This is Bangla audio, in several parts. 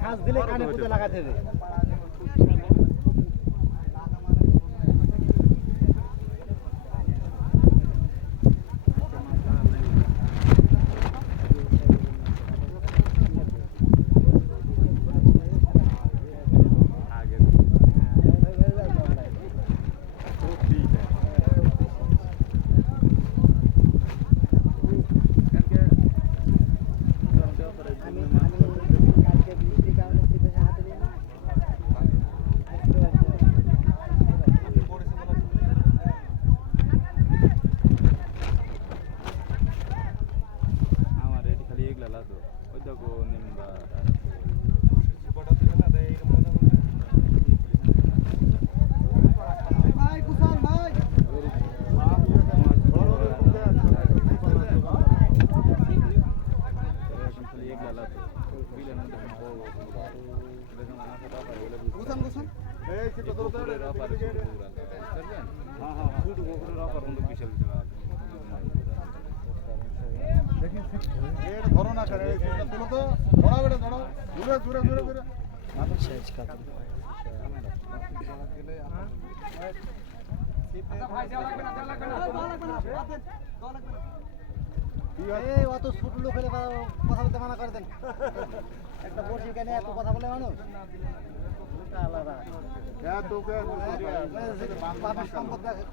খাস দিলে কানে পুঁতে লাগাতে হবে। অত ছোট লোক হলে কথা বলতে মানা করে দেন। একটা বসে কেন এত কথা বলে মানুষ আলাদা সম্পদ দেখে।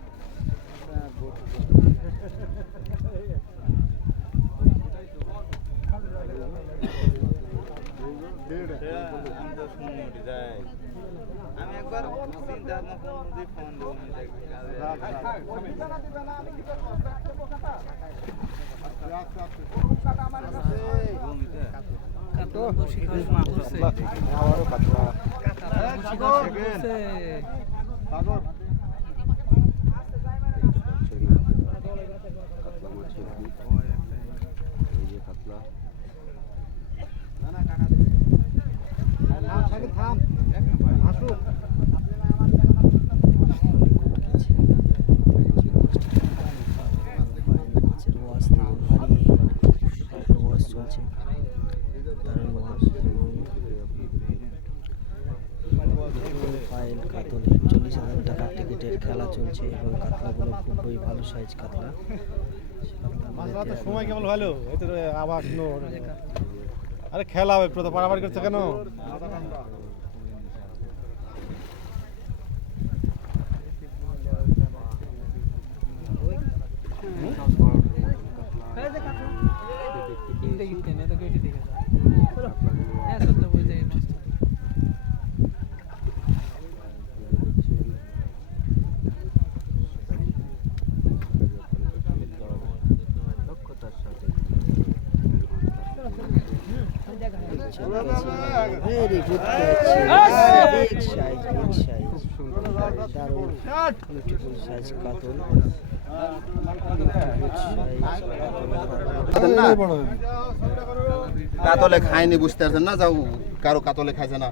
আমি একবার চিন্তা ফোন দেবো থাম আসুক। ফাইল কাতল 40,000 টাকার টিকিটের খেলা চলছে এবং কাতলাগুলো খুবই ভালো সাইজ কাতলা। সময় কেমন ভালো আবার আরে খেলা হবে একটু তো পারাপার করছে কেন? Very good catch. Big size, big size. Darun, beautiful size কাতল। কাতলে খায়নি বুঝতে পারছেন না, যাও কারো কাতলে খাইছে না,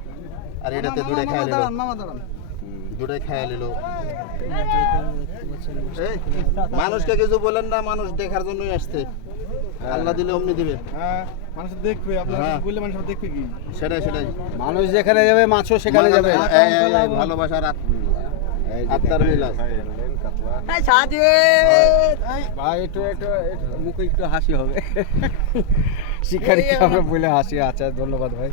আর এটাতে দুটাই খাই নিল, দুটাই খাই নিল। মানুষকে কিছু বলেন না, মানুষ দেখার জন্যই আসছে, আল্লাহ দিলে অমনি দিবে। মানুষ দেখবে, আপনারা বললে মানুষ দেখবে কি? সেটাই সেটাই, মানুষ যেখানে যাবে মাছও সেখানে যাবে। ভালোবাসার আত্মার মিল আছে। ভাই একটু মুখে একটু হাসি হবে, শিকারীকে আমরা বলে হাসি। আচ্ছা ধন্যবাদ ভাই।